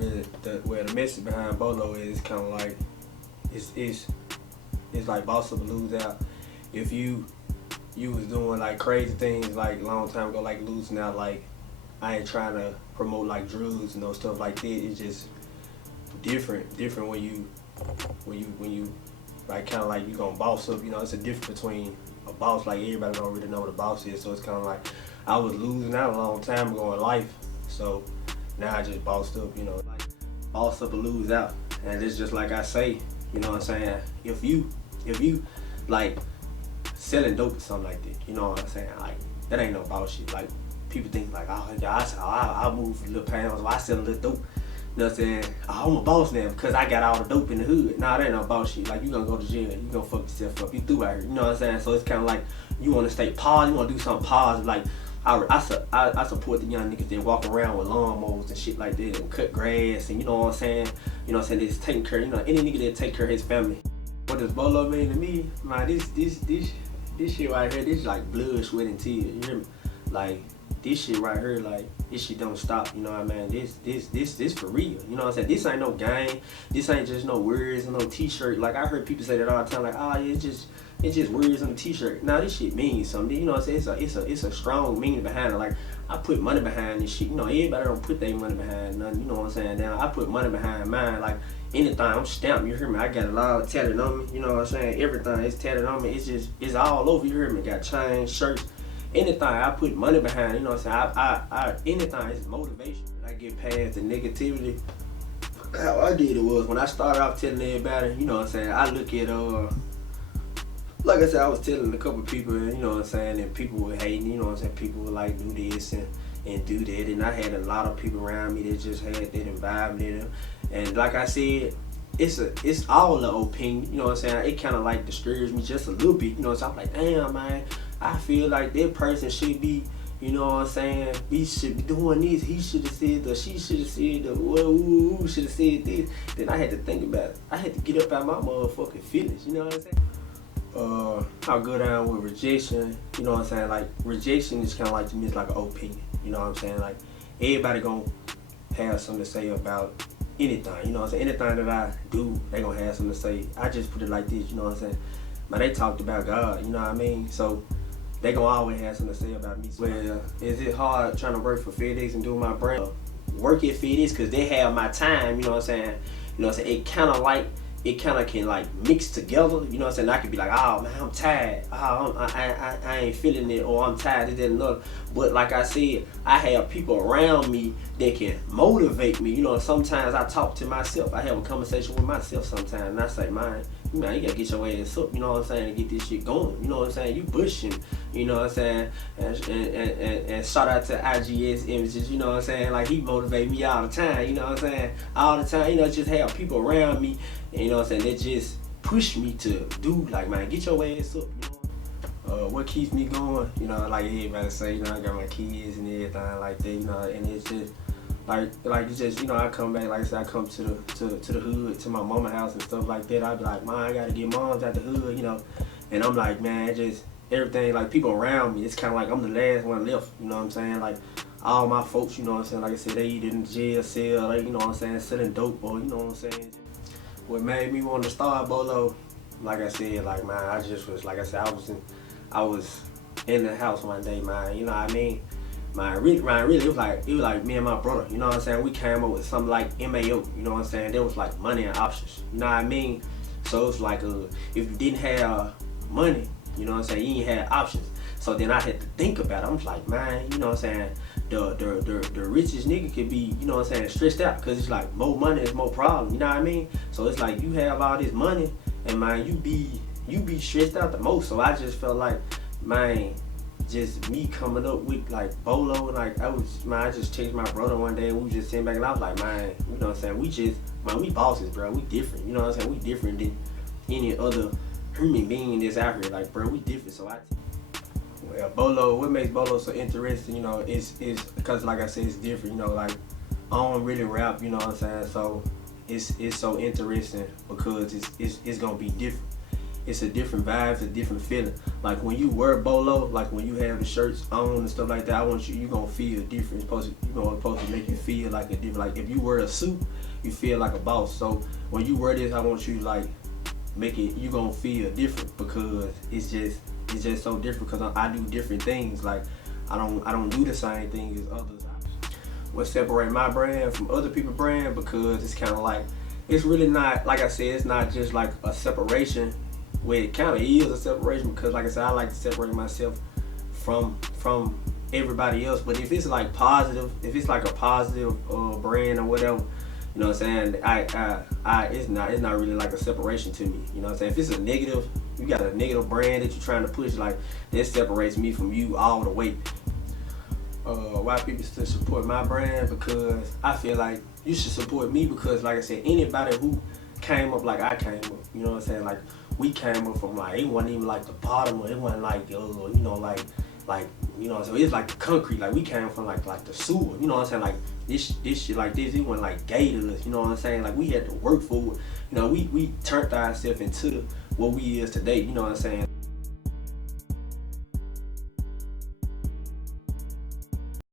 really the message behind BOLO is kind of like it's like BossuP lose out. If you was doing like crazy things like a long time ago, like losing out, like I ain't trying to promote like drugs and stuff like that. It's just different when you like kind of like you gonna boss up. It's a difference between a boss. Like everybody don't really know what a boss is, so it's kind of like I was losing out a long time ago in life, so now I just bossed up. Like boss up or lose out, and it's just like I say. You know what I'm saying? If you like selling dope or something like that, you know what I'm saying? Like that ain't no boss shit. Like people think like, oh yeah, I move for little pounds, or I sell a little dope. You know what I'm saying? Oh, I'm a boss now because I got all the dope in the hood. Nah, that ain't no boss shit. Like you gonna go to jail, you gonna fuck yourself up. You through out here. You know what I'm saying? So it's kind of like you want to stay positive, you want to do something positive. Like I support the young niggas that walk around with lawnmowers and shit like that and cut grass and you know what I'm saying? You know what I'm saying? They're just taking care. Any nigga that take care of his family. What does BOLO mean to me? Man, this shit right here, this is like blood, sweat, and tears. You hear me? Like this shit right here, like this shit don't stop. You know what I mean? This for real. You know what I'm saying? This ain't no game. This ain't just no words and no t-shirt. Like I heard people say that all the time. Like, oh yeah, it's just words on the t-shirt. Now this shit means something. You know what I'm saying? It's a strong meaning behind it. Like I put money behind this shit. Everybody don't put their money behind nothing. You know what I'm saying? Now I put money behind mine. Like anything, I'm stamped. You hear me? I got a lot tatted on me. You know what I'm saying? Everything is tatted on me. It's all over. You hear me? Got chains, shirts, anything. I put money behind. You know what I'm saying? I anything is motivation. I get past the negativity. How I did it was when I started off telling everybody. You know what I'm saying? I look at like I said, I was telling a couple people, you know what I'm saying, and people were hating, you know what I'm saying, people were like, do this and do that, and I had a lot of people around me that just had that environment, and like I said, it's all the opinion, you know what I'm saying, it kind of like disturbs me just a little bit, you know, so I'm like, damn, man, I feel like that person should be, you know what I'm saying, we should be doing this, he should have said the, she should have said the, who should have said this. Then I had to think about it. I had to get up out my motherfucking feelings, you know what I'm saying? I'll go down with rejection, you know what I'm saying, like rejection is kind of like to me, it's like an opinion, you know what I'm saying, like everybody gonna have something to say about anything, you know what I'm saying, anything that I do, they gonna have something to say. I just put it like this, you know what I'm saying, but they talked about God, you know what I mean, so they gonna always have something to say about me. Well, is it hard trying to work for FedEx and do my brand? Work at FedEx because they have my time, you know what I'm saying, it kind of can like mix together, you know what I'm saying? I could be like, oh man, I'm tired, oh, I ain't feeling it, or I'm tired, this, that, and another. But like I said, I have people around me that can motivate me, you know, sometimes I talk to myself, I have a conversation with myself sometimes, and I say, man, you gotta get your ass up, you know what I'm saying, and get this shit going, you know what I'm saying, you pushing, you know what I'm saying, and shout out to IGS Images, you know what I'm saying, like he motivate me all the time, you know what I'm saying, all the time, just have people around me, and, you know what I'm saying, that just push me to do, like, man, get your ass up, you know. What keeps me going, like everybody say, I got my kids and everything like that, and it's just, like it's just, I come back, like I said, I come to the hood, to my mama house and stuff like that. I be like, man, I gotta get moms out the hood, and I'm like, man, just everything, like people around me, it's kind of like I'm the last one left, you know what I'm saying, like all my folks, you know what I'm saying, like I said, they either in jail cell, like, you know what I'm saying, selling dope, or you know what I'm saying. What made me want to start BOLO, like I said, like, man, I just was, like I said, I was in the house one day, man, you know what I mean. Really, it was like me and my brother, you know what I'm saying? We came up with something like MAO, you know what I'm saying? There was like money and options, you know what I mean? So it's like, if you didn't have money, you know what I'm saying, you didn't have options. So then I had to think about it. I'm like, man, you know what I'm saying? The richest nigga could be, you know what I'm saying, stressed out, because it's like more money is more problem, you know what I mean? So it's like you have all this money, and man, you be stressed out the most. So I just felt like, man, just me coming up with like BOLO, like I just texted my brother one day and we was just sitting back and I was like, man, you know what I'm saying, we bosses, bro, we different, you know what I'm saying, we different than any other human being that's out here, like, bro, we different. So BOLO, what makes BOLO so interesting, is because, like I said, it's different, like I don't really rap, you know what I'm saying, so it's so interesting because it's gonna be different. it's a different vibe, it's a different feeling. Like when you wear BOLO, like when you have the shirts on and stuff like that, I want you gonna feel different. You're supposed to make you feel like a different. Like if you wear a suit, you feel like a boss. So when you wear this, I want you like make it. You gonna feel different because it's just so different. Because I do different things. Like I don't do the same thing as others. What separate my brand from other people's brand, because it's kind of like, it's really not, like I said, it's not just like a separation, where it kind of is a separation, because like I said, I like to separate myself from everybody else. But if it's like positive, if it's like a positive brand or whatever, you know what I'm saying, it's not really like a separation to me. You know what I'm saying? If it's a negative, you got a negative brand that you're trying to push, like that separates me from you all the way. Why people still support my brand? Because I feel like you should support me, because like I said, anybody who came up like I came up, you know what I'm saying, like we came up from like, it wasn't even like the bottom, or it wasn't like you know, like you know, so it's like the concrete, like we came from like the sewer, you know what I'm saying, like this shit like this, it wasn't like gay to us, you know what I'm saying, like we had to work for it, you know, we turned ourselves into what we is today, you know what I'm saying.